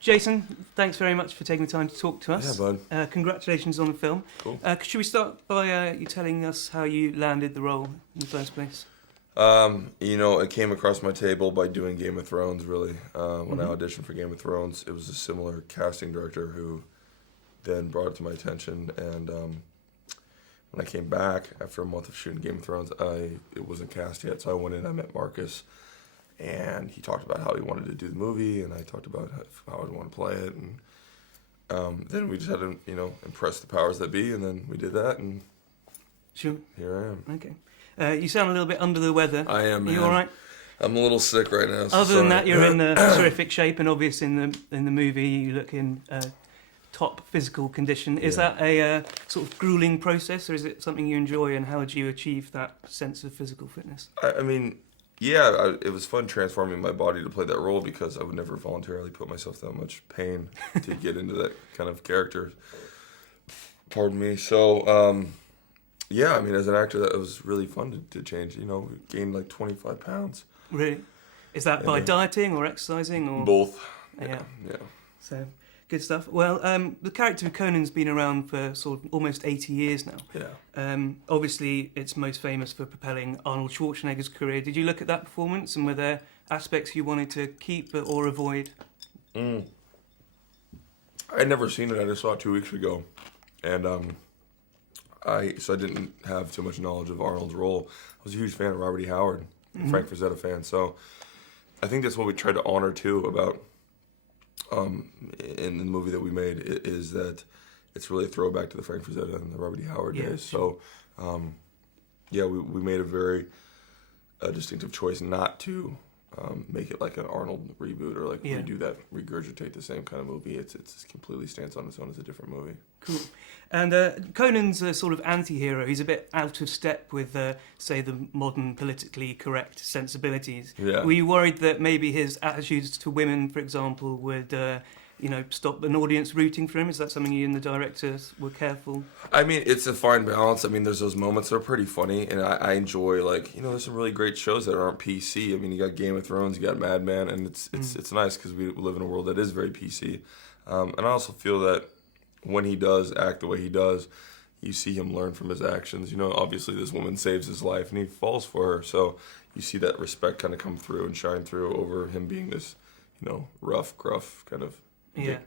Jason, thanks very much for taking the time to talk to us. Yeah, bud. Congratulations on the film. Cool. Should we start by you telling us how you landed the role in the first place? It came across my table by doing Game of Thrones, really. When I auditioned for Game of Thrones, it was a similar casting director who then brought it to my attention. And when I came back after a month of shooting Game of Thrones, it wasn't cast yet. So I went in, I met Marcus, and he talked about how he wanted to do the movie, and I talked about how I'd want to play it. And then we just had to, impress the powers that be, and then we did that, and Sure. here I am. Okay. You sound a little bit under the weather. I am, man. You all right? I'm a little sick right now. Other than that, you're in terrific shape, and obviously in the movie you look in top physical condition. Is that a sort of grueling process, or is it something you enjoy? And how would you achieve that sense of physical fitness? It was fun transforming my body to play that role because I would never voluntarily put myself that much pain to get into that kind of character. Pardon me. So, as an actor, that was really fun to change. We gained like 25 pounds. Really? Is that by dieting or exercising? Or both. Yeah. Yeah. So, good stuff. Well, the character of Conan's been around for sort of almost 80 years now. Yeah. Obviously, it's most famous for propelling Arnold Schwarzenegger's career. Did you look at that performance, and were there aspects you wanted to keep or avoid? I'd never seen it. I just saw it 2 weeks ago. And I didn't have too much knowledge of Arnold's role. I was a huge fan of Robert E. Howard, Frank Frazetta fan. So I think that's what we tried to honor too about in the movie that we made is that it's really a throwback to the Frank Frazetta and the Robert E. Howard days. Sure. So we made a very distinctive choice not to make it like an Arnold reboot or redo that, regurgitate the same kind of movie. It's completely stands on its own as a different movie. Cool. And Conan's a sort of anti-hero. He's a bit out of step with, say, the modern politically correct sensibilities. Yeah. Were you worried that maybe his attitudes to women, for example, would stop an audience rooting for him? Is that something you and the directors were careful? I mean, it's a fine balance. I mean, there's those moments that are pretty funny, and I enjoy, there's some really great shows that aren't PC. I mean, you got Game of Thrones, you got Mad Men, and it's nice because we live in a world that is very PC. And I also feel that when he does act the way he does, you see him learn from his actions. Obviously this woman saves his life, and he falls for her, so you see that respect kind of come through and shine through over him being this, rough, gruff kind of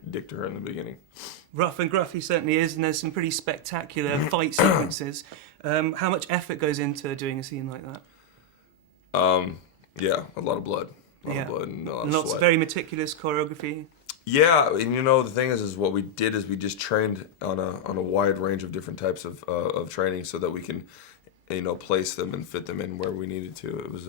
dick to her in the beginning. Rough and gruff he certainly is, and there's some pretty spectacular fight sequences. How much effort goes into doing a scene like that? A lot of blood. A lot of blood and a lot of lots sweat. of very meticulous choreography. Yeah, and the thing is what we did is we just trained on a wide range of different types of training so that we can, place them and fit them in where we needed to. It was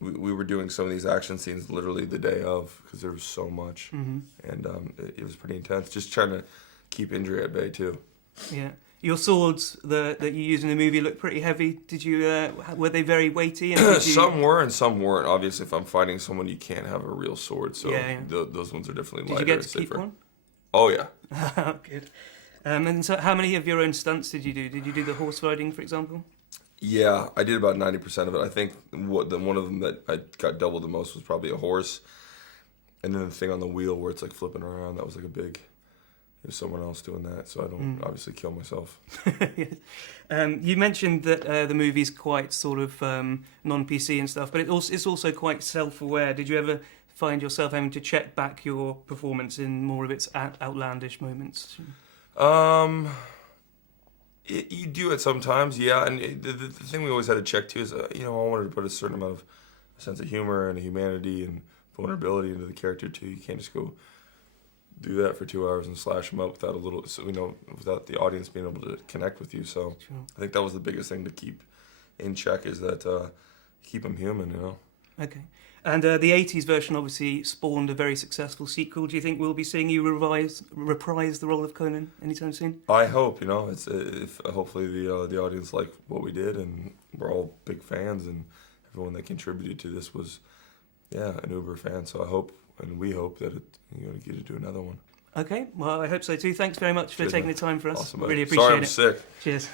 we were doing some of these action scenes literally the day of because there was so much, and it was pretty intense. Just trying to keep injury at bay too. Yeah. Your swords that you use in the movie look pretty heavy. Did you? Were they very weighty? And Some were and some weren't. Obviously, if I'm fighting someone, you can't have a real sword, so those ones are definitely lighter. Did you get and to keep safer. one? Oh yeah. Good. And so, how many of your own stunts did you do? Did you do the horse riding, for example? Yeah, I did about 90% of it. I think one of them that I got double the most was probably a horse, and then the thing on the wheel where it's like flipping around. That was like a big. There's someone else doing that, so I don't obviously kill myself. You mentioned that the movie's quite sort of non-PC and stuff, but it's also quite self-aware. Did you ever find yourself having to check back your performance in more of its outlandish moments? You do it sometimes, yeah. And the thing we always had to check too is, I wanted to put a certain amount of sense of humor and humanity and vulnerability into the character too. You can't just go do that for 2 hours and slash them up without the audience being able to connect with you. So I think that was the biggest thing to keep in check is that keep them human, Okay. And the 80s version obviously spawned a very successful sequel. Do you think we'll be seeing you reprise the role of Conan anytime soon? I hope, it's if hopefully the audience liked what we did, and we're all big fans, and everyone that contributed to this was an uber fan. So I hope, and we hope that you're going to get to do another one. Okay, well, I hope so too. Thanks very much for taking the time for us. Awesome, really appreciate it. Sorry I'm sick. Cheers.